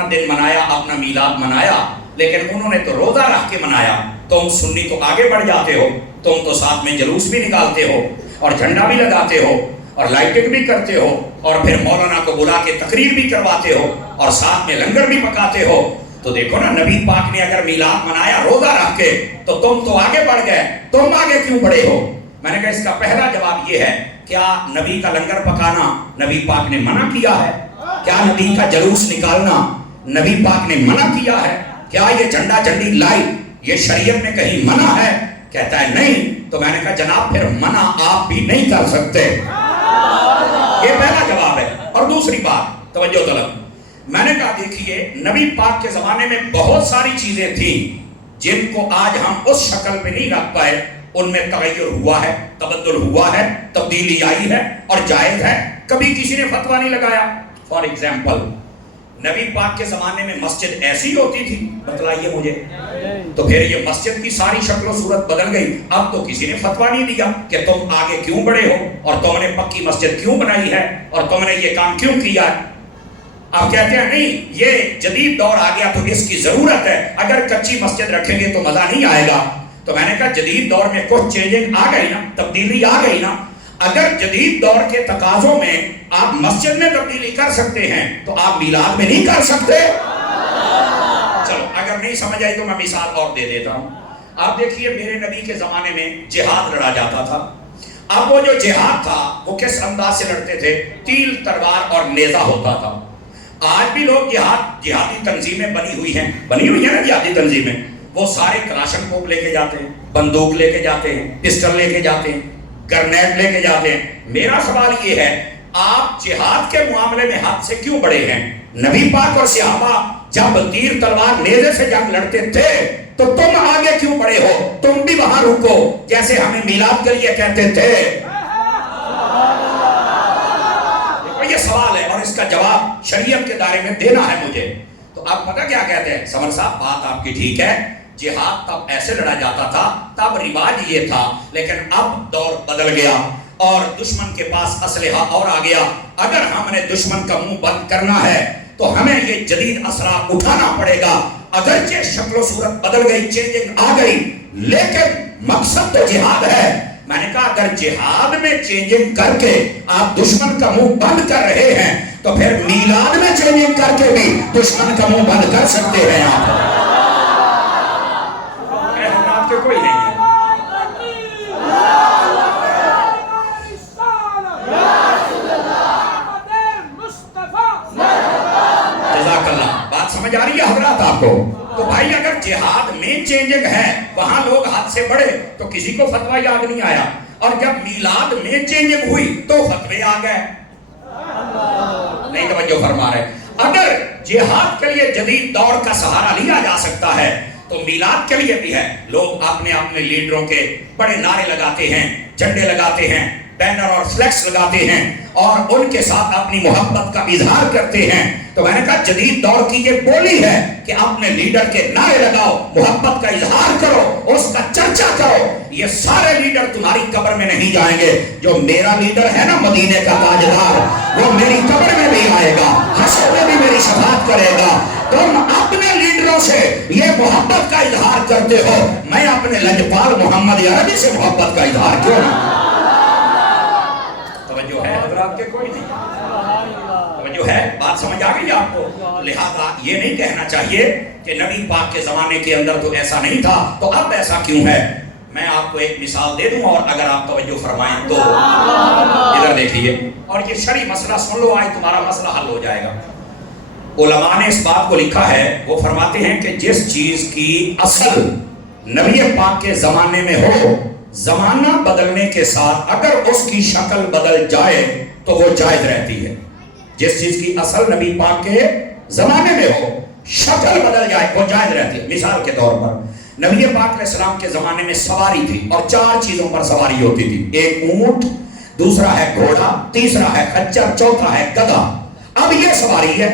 अपना दिन मनाया, अपना मीलाद मनाया, लेकिन उन्होंने तो रोजा रख के मनाया। तुम सुन्नी तो आगे बढ़ जाते हो, तुम तो साथ में जुलूस भी निकालते हो और झंडा भी लगाते हो और लाइटिंग भी करते हो और फिर मौलाना को बुला के तकरीर भी करवाते हो और साथ में लंगर भी पकाते हो। तो देखो ना, नबी पाक ने अगर मीलाद मनाया रोजा रख के, तो तुम तो आगे बढ़ गए, तुम आगे क्यों बढ़े हो? मैंने कहा इसका पहला जवाब ये है, क्या नबी का लंगर पकाना नबी पाक ने मना किया है? क्या नबी का जुलूस निकालना नबी पाक ने मना किया है? क्या ये झंडा झंडी लाई ये शरीयत में कहीं मना है? कहता है नहीं। तो मैंने कहा जनाब फिर मना आप भी नहीं कर सकते। ये पहला जवाब है। और दूसरी बात तवज्जो तलब, मैंने कहा देखिए नबी पाक के जमाने में बहुत सारी चीजें थी जिनको आज हम उस शक्ल पे नहीं रख पाए, उनमें तगय्युर हुआ है, तबद्दुल हुआ है, तब्दीली आई है और जायज है, कभी किसी ने फतवा नहीं लगाया। फॉर एग्जाम्पल, नबी पाक के जमाने में मस्जिद ऐसी होती थी, बतलाइए मुझे, तो फिर ये मस्जिद की सारी शक्ल सूरत बदल गई। अब तो किसी ने फतवा नहीं दिया कि तुम आगे क्यों बढ़े हो और तुमने पक्की मस्जिद क्यों बनाई है और तुमने ये काम क्यों किया है। आप कहते हैं नहीं ये जदीद दौर आ गया तो इसकी जरूरत है, अगर कच्ची मस्जिद रखेंगे तो मजा नहीं आएगा। तो मैंने कहा जदीद दौर में कुछ चेंजिंग आ गई ना, तब्दीली आ गई ना। अगर जदीद दौर के तकाजों में आप मस्जिद में तब्दीली कर सकते हैं तो आप मिलाद में नहीं कर सकते? चलो अगर नहीं समझ आई तो मैं मिसाल और दे देता हूं। आप देखिए मेरे नबी के जमाने में जिहाद लड़ा जाता था। अब वो जो जिहाद था वो किस अंदाज से लड़ते थे? तीर तलवार और नेजा होता था। आज भी लोग जिहादी तंजीमें बनी हुई हैं ना जिहादी तंजीमें, वो सारे कलाशनकोप लेके जाते हैं, बंदूक लेके जाते हैं, पिस्टल लेके जाते हैं, ग्रेनेड लेके जाते हैं। मेरा सवाल ये है, आप जिहाद के मामले में हाथ से क्यों बढ़े हैं? नबी पाक और सहाबा जब तीर तलवार नेज़े से जंग लड़ते थे तो तुम आगे क्यों बढ़े हो? तुम भी वहां रुको जैसे हमें मिलाद के लिए कहते थे। देखो ये सवाल है और इसका जवाब शरीयत के दायरे में देना है मुझे। तो आप पता क्या कहते हैं समर साहब, बात आपकी ठीक है, जिहाद तब ऐसे लड़ा जाता था, तब रिवाज ये था, लेकिन अब दौर बदल गया और दुश्मन के पास असलहा और आ गया। अगर हमने दुश्मन का मुंह बंद करना है तो हमें ये जदीद असरा उठाना पड़ेगा। अगरचे शक्ल सूरत बदल गई, चेंजिंग आ गई, लेकिन मकसद तो जिहाद है। मैंने कहा अगर जिहाद में चेंजिंग करके आप दुश्मन का मुंह बंद कर रहे हैं तो फिर मीलाद में चेंजिंग करके भी दुश्मन का मुंह बंद कर सकते हैं आप। कोई नहीं है। बात समझ आ रही है हजरात आपको? तो भाई अगर जिहाद में चेंजिंग है, वहां लोग हाथ से बढ़े तो किसी को फतवा याद नहीं आया, और जब मीलाद में चेंजिंग हुई तो फतवे आ गए। नहीं तवज्जो फरमा रहे। अगर जिहाद के लिए जदीद दौर का सहारा लिया जा सकता है तो मिलाद के लिए भी है। लोग अपने अपने लीडरों के बड़े नारे लगाते हैं, झंडे लगाते हैं, बैनर और फ्लैक्स लगाते हैं और उनके साथ अपनी मोहब्बत का इजहार करते हैं। तो मैंने कहा जदीद दौर की ये बोली है कि अपने लीडर के नारे लगाओ, मोहब्बत का इजहार करो, उसका चर्चा करो। ये सारे लीडर तुम्हारी कब्र में नहीं जाएंगे। जो मेरा लीडर है ना मदीने का ताजदार, वो मेरी कब्र में भी आएगा, हश्र में भी मेरी शफाअत करेगा। तुम अपने लीडरों से ये मोहब्बत का इजहार करते हो, मैं अपने लजपाल मोहम्मद अरबी से मोहब्बत का इजहार क्यों ना? तवज्जो है हज़रात के? कोई नहीं तवज्जो है? बात समझ आ गई आपको? लिहाजा ये नहीं कहना चाहिए कि नबी पाक के जमाने के अंदर तो ऐसा नहीं था तो अब ऐसा क्यों है। मैं आपको एक मिसाल दे दूं और अगर आप तवज्जो फरमाएं तो इधर देखिए, और ये शरई मसला सुन लो, आज तुम्हारा मसला हल हो जाएगा। उलमा ने इस बात को लिखा है, वो फरमाते हैं कि जिस चीज की असल नबी पाक के जमाने में हो, जमाना बदलने के साथ अगर उसकी शक्ल बदल जाए तो वो जायज रहती है। जिस चीज की असल नबी पाक के जमाने में हो, शक्ल बदल जाए वो जायज रहती है। मिसाल के तौर पर नबी पाक अलैहिस्सलाम के जमाने में सवारी थी और 4 चीजों पर सवारी होती थी। एक ऊंट, दूसरा है घोड़ा, तीसरा है खच्चर, चौथा है गधा। अब ये सवारी है।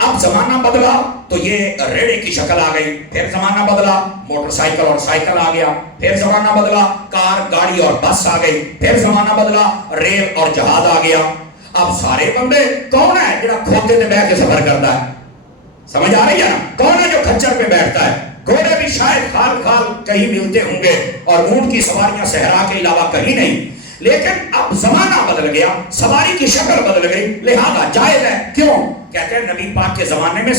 अब जमाना बदला तो ये रेड़े की शक्ल आ गई, फिर जमाना बदला मोटरसाइकिल और साइकिल आ गया, फिर जमाना बदला कार, गाड़ी और बस आ गई, फिर जमाना बदला रेल और जहाज आ गया। अब सारे बंदे कौन है जो खोते में बैठ के सफर करता है? سمجھ آ رہی ہے نا؟ کون ہے جو کھچر پہ بیٹھتا ہے؟ گھوڑے بھی شاید خال خال کہیں ملتے ہوں گے اور اونٹ کی سواریاں صحرا کے علاوہ کہیں نہیں، لیکن اب زمانہ بدل گیا، سواری کی شکل بدل گئی، لہذا جائز ہے۔ کیوں؟ کہتے ہیں نبی پاک کے زمانے میں